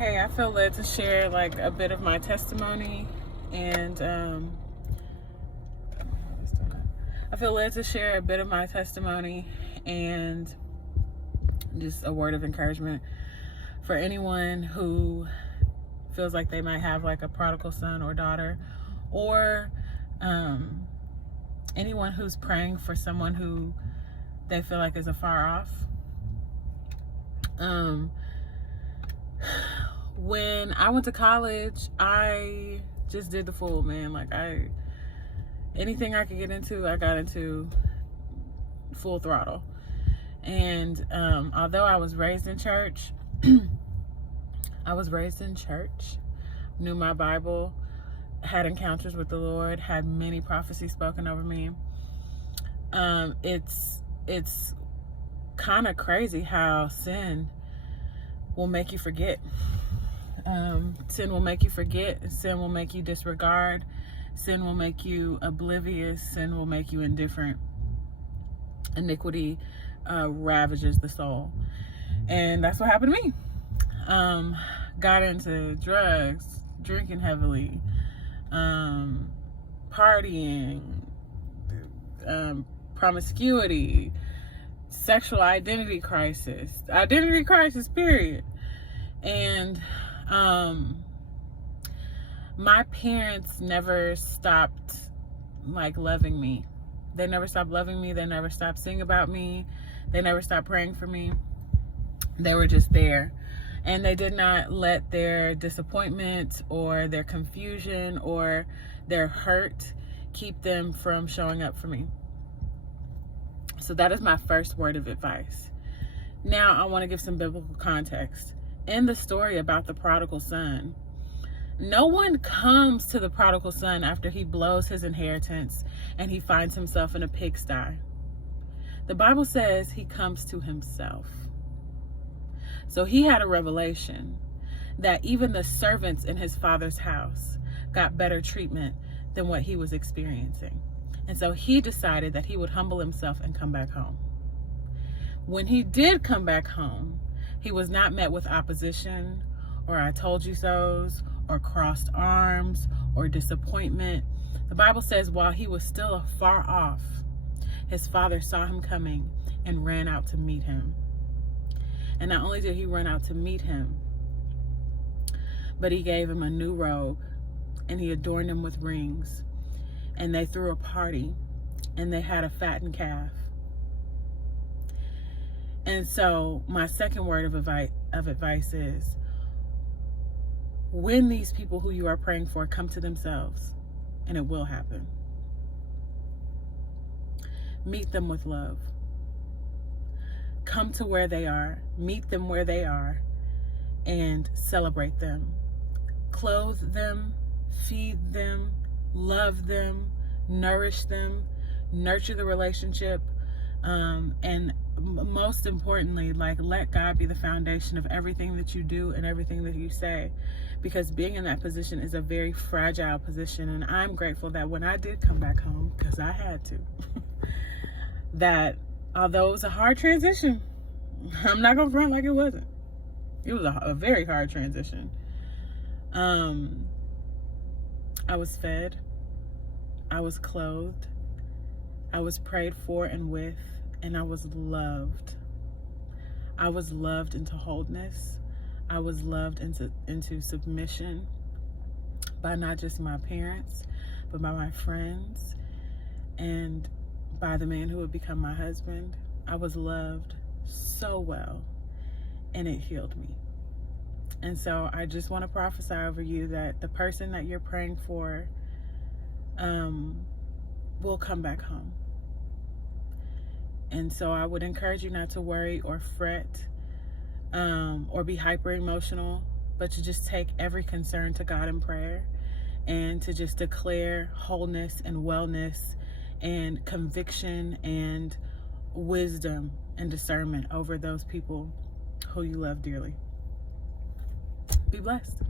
Hey, I feel led to share like a bit of my testimony, and I feel led to share a bit of my testimony and just a word of encouragement for anyone who feels like they might have like a prodigal son or daughter, or anyone who's praying for someone who they feel like is afar off. When I went to college, I just did the fool, man. Like anything I could get into, I got into full throttle. And although I was raised in church, knew my Bible, had encounters with the Lord, had many prophecies spoken over me. It's kind of crazy how sin will make you forget. Sin will make you forget. Sin will make you disregard. Sin will make you oblivious. Sin will make you indifferent. Iniquity ravages the soul. And that's what happened to me. Got into drugs, drinking heavily, partying, promiscuity, sexual identity crisis, period. And my parents never stopped like loving me. They never stopped loving me. They never stopped singing about me. They never stopped praying for me. They were just there. And they did not let their disappointment or their confusion or their hurt keep them from showing up for me. So that is my first word of advice. Now I want to give some biblical context. In the story about the prodigal son, no one comes to the prodigal son after he blows his inheritance and he finds himself in a pigsty. The Bible says he comes to himself. So he had a revelation that even the servants in his father's house got better treatment than what he was experiencing. And so he decided that he would humble himself and come back home. When he did come back home, he was not met with opposition or I told you so's or crossed arms or disappointment. The Bible says while he was still afar off, his father saw him coming and ran out to meet him. And not only did he run out to meet him, but he gave him a new robe and he adorned him with rings. And they threw a party and they had a fattened calf. And so my second word of advice is, when these people who you are praying for come to themselves, and it will happen, meet them with love. Come to where they are, meet them where they are, and celebrate them. Clothe them, feed them, love them, nourish them, nurture the relationship, and most importantly, like, let God be the foundation of everything that you do and everything that you say, because being in that position is a very fragile position. And I'm grateful that when I did come back home, because I had to, that although it was a hard transition, I'm not gonna front like it wasn't. It was a very hard transition. I was fed, I was clothed, I was prayed for and with, and I was loved. I was loved into wholeness. I was loved into submission by not just my parents, but by my friends and by the man who would become my husband. I was loved so well, and it healed me. And so I just want to prophesy over you that the person that you're praying for will come back home. And so I would encourage you not to worry or fret or be hyper emotional, but to just take every concern to God in prayer and to just declare wholeness and wellness and conviction and wisdom and discernment over those people who you love dearly. Be blessed.